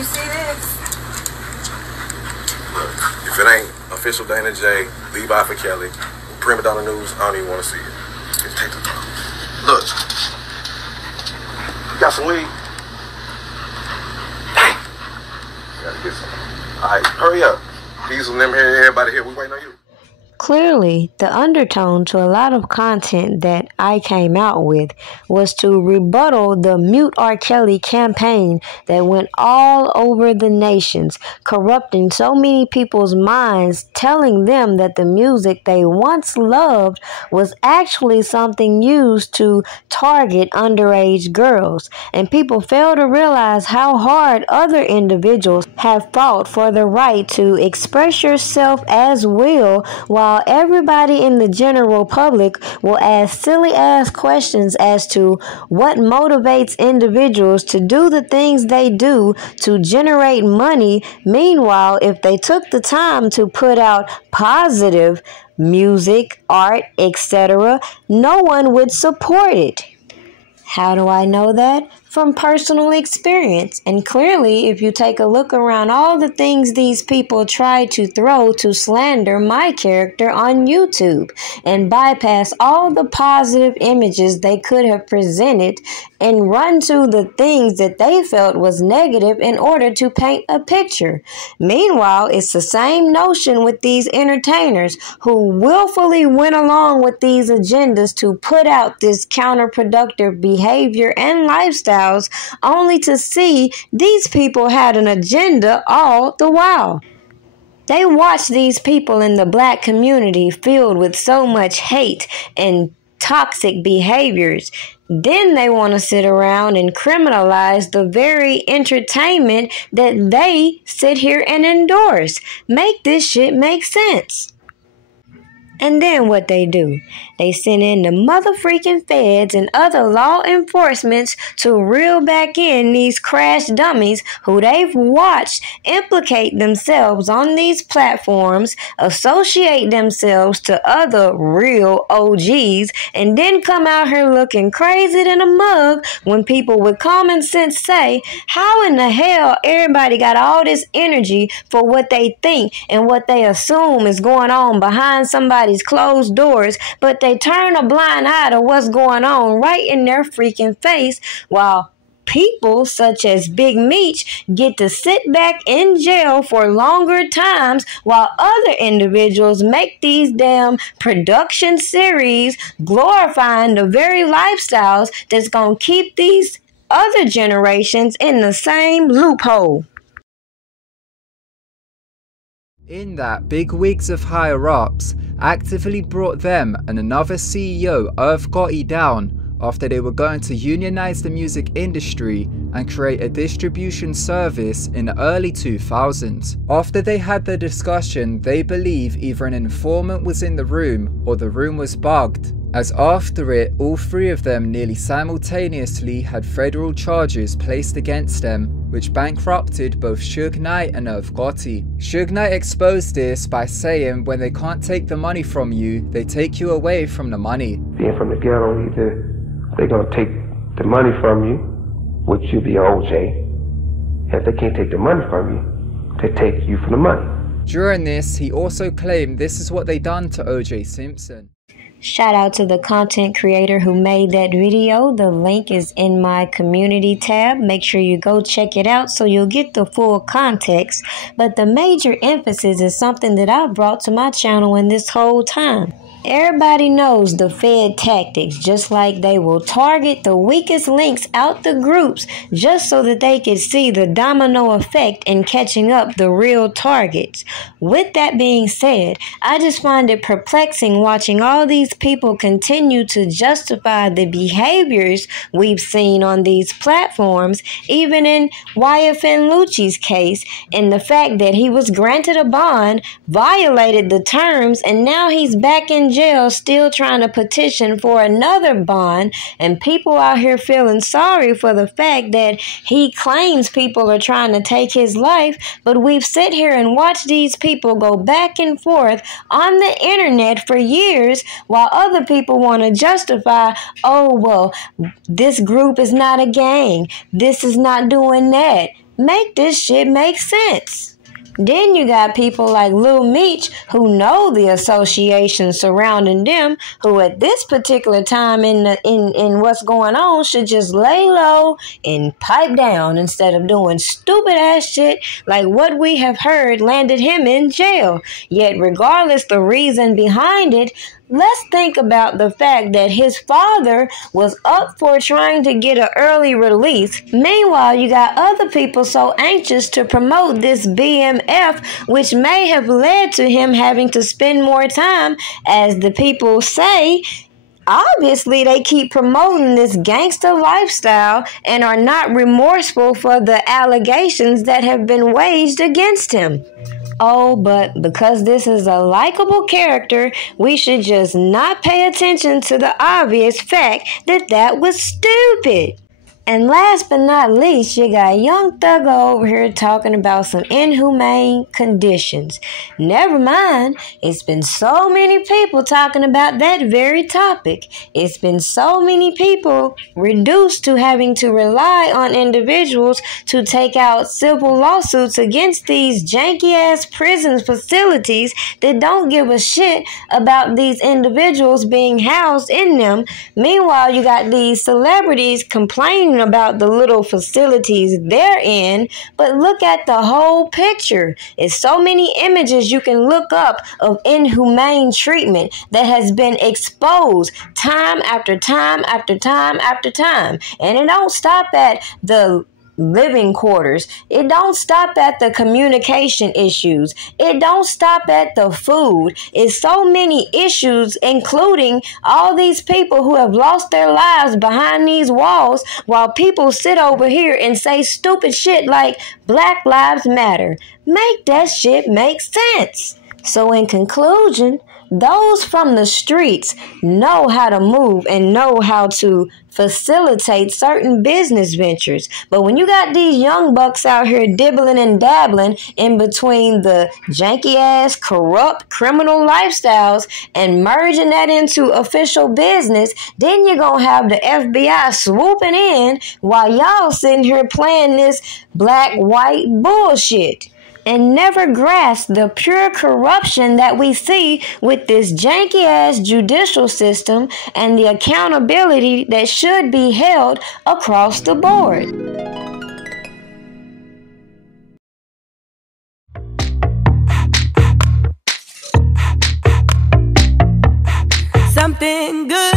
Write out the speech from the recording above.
you see this? Look, if it ain't official Dana J, Levi for Kelly, Primadonnanews, I don't even want to see it. Just take the phone. Look. You got some weed? Dang. Gotta get some. Alright, hurry up. Diesel and them here, everybody here, we waiting on you. Clearly, the undertone to a lot of content that I came out with was to rebuttal the Mute R. Kelly campaign that went all over the nations, corrupting so many people's minds, telling them that the music they once loved was actually something used to target underage girls. And people fail to realize how hard other individuals have fought for the right to express yourself as will, while everybody in the general public will ask silly ass questions as to what motivates individuals to do the things they do to generate money. Meanwhile, if they took the time to put out positive music, art, etc., no one would support it. How do I know that? From personal experience. And clearly, if you take a look around all the things these people try to throw to slander my character on YouTube and bypass all the positive images they could have presented and run to the things that they felt was negative in order to paint a picture. Meanwhile, it's the same notion with these entertainers who willfully went along with these agendas to put out this counterproductive behavior and lifestyle, only to see these people had an agenda all the while. They watch these people in the black community filled with so much hate and toxic behaviors. Then they want to sit around and criminalize the very entertainment that they sit here and endorse. Make this shit make sense. And then what they do? They send in the motherfreaking feds and other law enforcements to reel back in these crash dummies who they've watched implicate themselves on these platforms, associate themselves to other real OGs, and then come out here looking crazy than a mug when people with common sense say, how in the hell everybody got all this energy for what they think and what they assume is going on behind somebody's closed doors, but they turn a blind eye to what's going on right in their freaking face, while people such as Big Meech get to sit back in jail for longer times, while other individuals make these damn production series glorifying the very lifestyles that's gonna keep these other generations in the same loophole. In that, big wigs of higher-ups actively brought them and another CEO, Irv Gotti, down after they were going to unionize the music industry and create a distribution service in the early 2000s. After they had the discussion, they believe either an informant was in the room or the room was bugged, as after it, all three of them nearly simultaneously had federal charges placed against them, which bankrupted both Suge Knight and Irv Gotti. Suge Knight exposed this by saying when they can't take the money from you, they take you away from the money. Being from the ghetto, either they're going to take the money from you, which you'll be OJ. If they can't take the money from you, they take you for the money. During this, he also claimed this is what they done to OJ Simpson. Shout out to the content creator who made that video. The link is in my community tab. Make sure you go check it out so you'll get the full context. But the major emphasis is something that I brought to my channel in this whole time. Everybody knows the Fed tactics, just like they will target the weakest links out the groups just so that they can see the domino effect in catching up the real targets. With that being said, I just find it perplexing watching all these people continue to justify the behaviors we've seen on these platforms, even in YFN Lucci's case, and the fact that he was granted a bond, violated the terms, and now he's back in jail still trying to petition for another bond, and people out here feeling sorry for the fact that he claims people are trying to take his life. But we've sit here and watched these people go back and forth on the internet for years, while other people want to justify, oh well, this group is not a gang, this is not doing that. Make this shit make sense. Then you got people like Lil Meech who know the association surrounding them, who at this particular time in what's going on should just lay low and pipe down instead of doing stupid ass shit like what we have heard landed him in jail. Yet regardless the reason behind it, let's think about the fact that his father was up for trying to get an early release. Meanwhile, you got other people so anxious to promote this BMF, which may have led to him having to spend more time, as the people say. Obviously, they keep promoting this gangster lifestyle and are not remorseful for the allegations that have been waged against him. Oh, but because this is a likable character, we should just not pay attention to the obvious fact that that was stupid. And last but not least, you got Young Thugger over here talking about some inhumane conditions. Never mind, it's been so many people talking about that very topic. It's been so many people reduced to having to rely on individuals to take out civil lawsuits against these janky-ass prison facilities that don't give a shit about these individuals being housed in them. Meanwhile, you got these celebrities complaining about the little facilities they're in, but look at the whole picture. It's so many images you can look up of inhumane treatment that has been exposed time after time after time after time. And it don't stop at the living quarters. It don't stop at the communication issues. It don't stop at the food. It's so many issues, including all these people who have lost their lives behind these walls while people sit over here and say stupid shit like Black Lives Matter. Make that shit make sense. So in conclusion, those from the streets know how to move and know how to facilitate certain business ventures. But when you got these young bucks out here dibbling and dabbling in between the janky ass, corrupt, criminal lifestyles and merging that into official business, then you're gonna have the FBI swooping in while y'all sitting here playing this black-white bullshit. And never grasp the pure corruption that we see with this janky-ass judicial system and the accountability that should be held across the board. Something good.